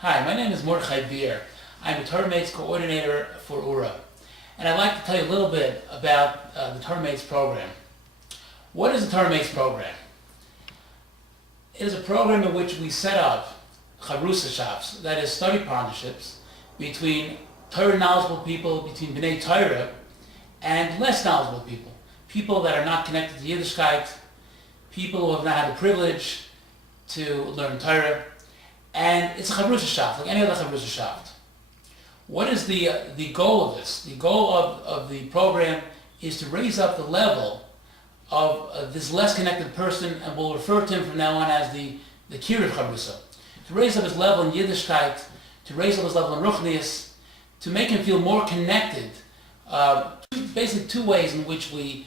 Hi, my name is Oorah. I'm a Torah Mates coordinator for Oorah, and I'd like to tell you a little bit about the Torah Mates program. What is the Torah Mates program? It is a program in which we set up Chavrusashavs, that is study partnerships, between Torah knowledgeable people, between B'nai Torah, and less knowledgeable people. People that are not connected to Yiddishkeit, people who have not had the privilege to learn Torah, and it's a Chavrusashaft, like any other Chavrusashaft. What is the goal of this? The goal of the program is to raise up the level of this less connected person, and we'll refer to him from now on as the Kiriv Chavrusa. To raise up his level in Yiddishkeit, to raise up his level in Ruchnius, to make him feel more connected. Basically two ways in which we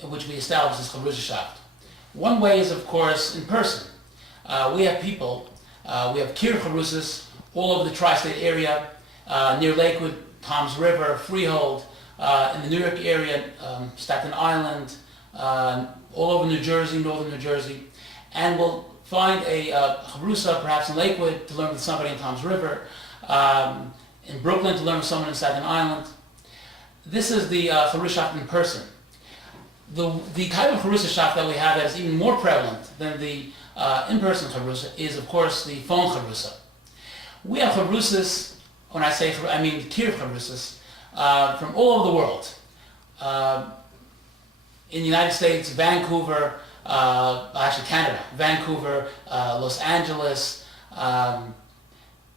establish this Chavrusashaft. One way is, of course, in person. We have people, we have Kiriv Chavrusas all over the tri-state area, near Lakewood, Toms River, Freehold, in the New York area, Staten Island, all over New Jersey, northern New Jersey, and we'll find a Chavrusa perhaps in Lakewood to learn with somebody in Toms River, in Brooklyn to learn with someone in Staten Island. This is the Chavrusashaft in person. The type of Chavrusashaft that we have that is even more prevalent than the in-person Chavrusa is, of course, the phone Chavrusa. We have Chavrusas, when I say I mean Kiriv Chavrusas, from all over the world. In the United States, Vancouver, actually Canada, Vancouver, Los Angeles,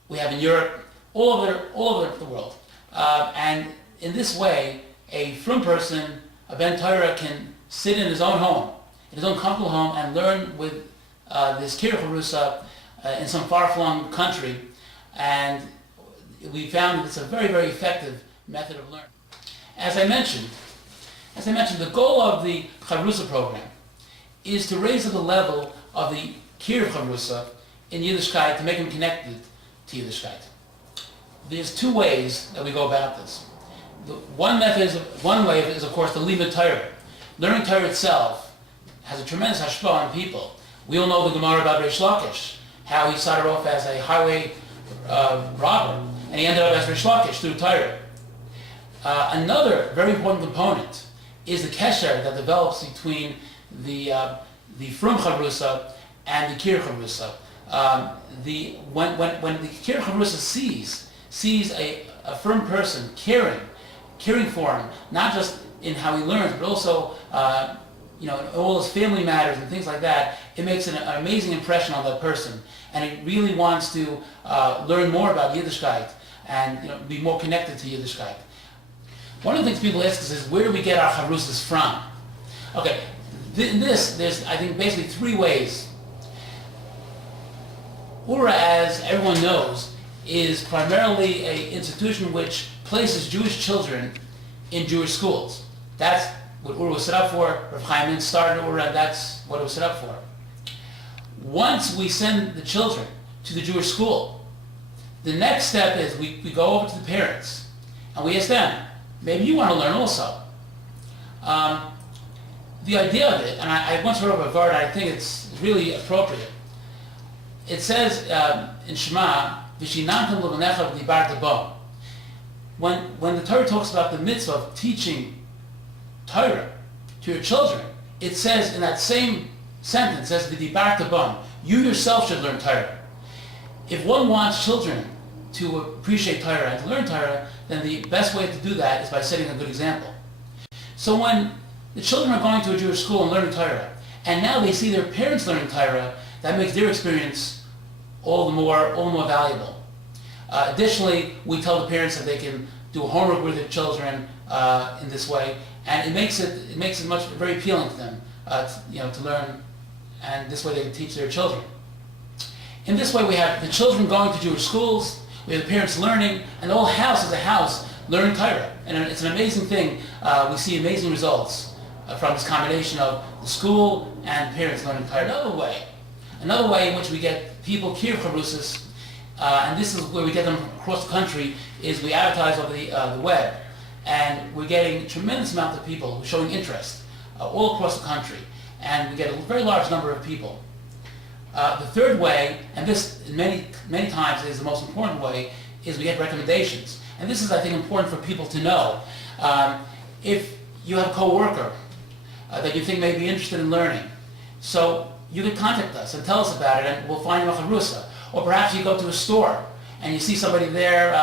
we have in Europe, all over the world. And in this way, a frum person, a Ben Torah, can sit in his own home, in his own comfortable home, and learn with this Kiriv Charusa in some far-flung country. And we found that it's a very, very effective method of learning. As I mentioned, the goal of the Chavrusa program is to raise the level of the Kiriv Chavrusa in Yiddishkeit, to make him connected to Yiddishkeit. There's two ways that we go about this. One way is, of course, the Limud Torah. Learning Torah itself has a tremendous hashpah on people. We all know the Gemara about Reish Lakish, how he started off as a highway robber, and he ended up as Reish Lakish through Torah. Another very important component is the kesher that develops between the frum chavrusa and the kir chavrusa. When the kir chavrusa sees a frum person caring for him, not just in how he learns, but also in all his family matters and things like that, it makes an amazing impression on that person, and he really wants to learn more about Yiddishkeit and be more connected to Yiddishkeit. One of the things people ask us is, where do we get our chavrusas from? Okay, in this, there's, I think, basically three ways. Oorah, as everyone knows, is primarily an institution which places Jewish children in Jewish schools. That's what Oorah was set up for. Rav Chaim Mintz started Oorah, that's what it was set up for. Once we send the children to the Jewish school, the next step is we go over to the parents and we ask them, maybe you want to learn also. The idea of it, and I once heard of a word, I think it's really appropriate. It says in Shema, V'shinantam l'banecha v'dibarta bo. When the Torah talks about the mitzvah of teaching Torah to your children, it says in that same sentence, it says v'dibarta bo, you yourself should learn Torah. If one wants children to appreciate Torah and to learn Torah, then the best way to do that is by setting a good example. So when the children are going to a Jewish school and learning Torah, and now they see their parents learning Torah, that makes their experience all the more valuable. Additionally, we tell the parents that they can do homework with their children in this way, and it makes it very appealing to them to learn, and this way they can teach their children. In this way, we have the children going to Jewish schools, we have the parents learning, and the whole house is a house learning Torah. And it's an amazing thing. We see amazing results from this combination of the school and parents learning Torah. Another way in which we get people Kiriv Chavrusas, and this is where we get them across the country, is we advertise over the web. And we're getting a tremendous amount of people who are showing interest all across the country. And we get a very large number of people. The third way, and this many times is the most important way, is we get recommendations. And this is, I think, important for people to know. If you have a coworker that you think may be interested in learning, so you can contact us and tell us about it, and we'll find you a chavrusa. Or perhaps you go to a store and you see somebody there,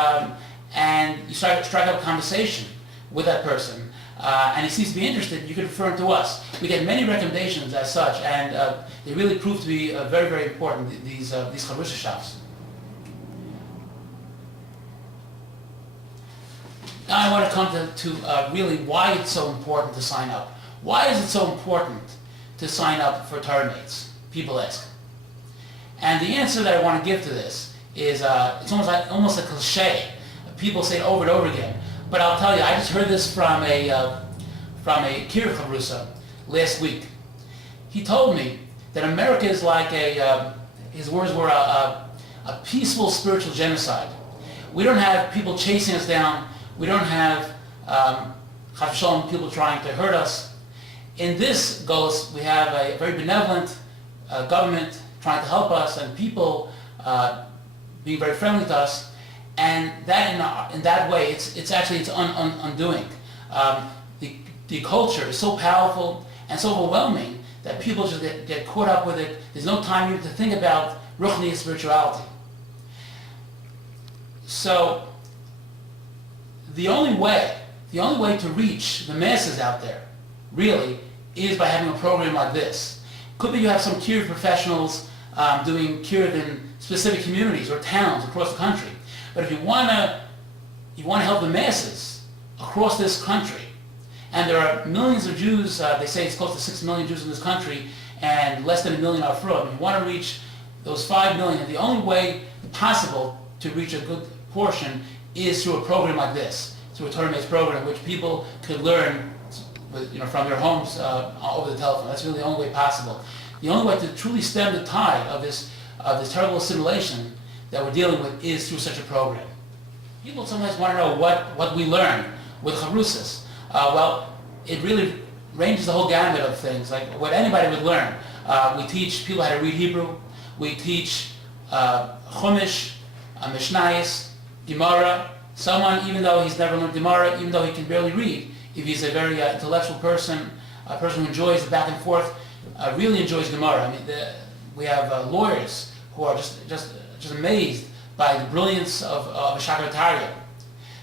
and you strike up a conversation with that person, and he seems to be interested. You can refer him to us. We get many recommendations as such, and they really prove to be very, very important. These chavrusa shops. Now I want to come to really why it's so important to sign up. Why is it so important to sign up for Torah mates? People ask. And the answer that I want to give to this is it's almost a cliche. People say it over and over again. But I'll tell you, I just heard this from a Kirov Chavrusa last week. He told me that America is like his words were a peaceful spiritual genocide. We don't have people chasing us down. We don't have Chas v'Shalom, people trying to hurt us. In this goes, we have a very benevolent government trying to help us, and people being very friendly to us, and that in that way, it's actually its undoing. The culture is so powerful and so overwhelming that people just get caught up with it. There's no time even to think about ruchni spirituality. So the only way to reach the masses out there, really, is by having a program like this. Could be you have some kiruv professionals doing kiruv in specific communities or towns across the country. But if you want to help the masses across this country, and there are millions of Jews, they say it's close to 6 million Jews in this country, and less than 1 million are from. You want to reach those 5 million. The only way possible to reach a good portion is through a program like this, through a Torah Mates program, which people could learn from their homes over the telephone. That's really the only way possible. The only way to truly stem the tide of this terrible assimilation that we're dealing with is through such a program. People sometimes want to know what we learn with chavrusas. Well, it really ranges the whole gamut of things, like what anybody would learn. We teach people how to read Hebrew. We teach Chumash, Mishnayos, Gemara. Someone, even though he's never learned Gemara, even though he can barely read, if he's a very intellectual person, a person who enjoys the back and forth, really enjoys Gemara. I mean, we have lawyers who are just amazed by the brilliance of a Shakaratariya.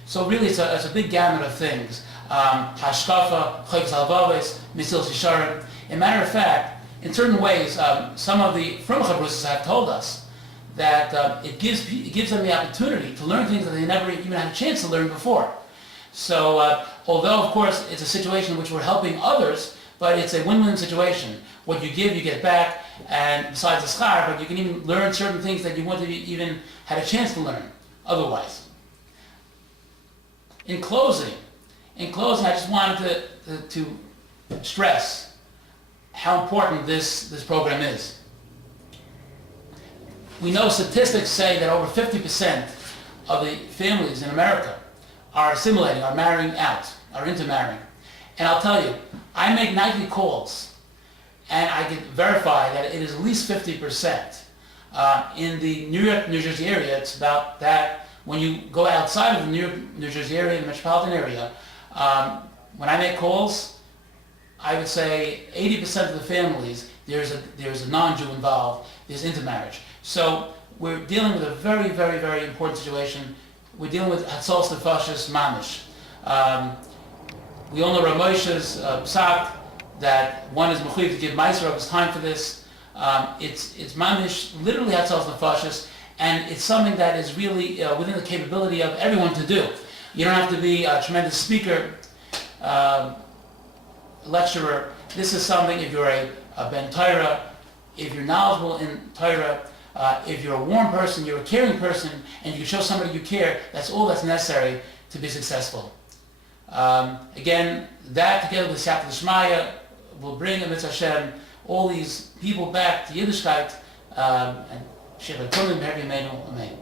So really, it's a big gamut of things. Hashkafa, Chayk Salvavis, Misil Shisharim. In matter of fact, in certain ways, some of the from Chavrusas have told us that it gives them the opportunity to learn things that they never even had a chance to learn before. So, although of course it's a situation in which we're helping others, but it's a win-win situation. What you give, you get back, and besides the schar, but you can even learn certain things that you wouldn't have even had a chance to learn otherwise. In closing, I just wanted to stress how important this program is. We know statistics say that over 50% of the families in America are assimilating, are marrying out, are intermarrying. And I'll tell you, I make nightly calls, and I can verify that it is at least 50%. In the New York, New Jersey area, it's about that. When you go outside of the New York, New Jersey area, the metropolitan area, when I make calls, I would say 80% of the families, there's a non-Jew involved, there's intermarriage. So we're dealing with a very, very, very important situation. We're dealing with Hatzolos Nefashos Mamish. We all know Rav Moshe's psak that one is mechuyev to give meiser of his time for this. It's Mamish, literally Hatzolos Nefashos, and it's something that is really within the capability of everyone to do. You don't have to be a tremendous speaker, lecturer. This is something, if you're a ben Torah, if you're knowledgeable in Torah, if you're a warm person, you're a caring person, and you can show somebody you care, that's all that's necessary to be successful. Again, that together with Siyata D'Shmaya will bring, Mitzvah Hashem, all these people back to Yiddishkeit, and Sheva Kulim, Amen.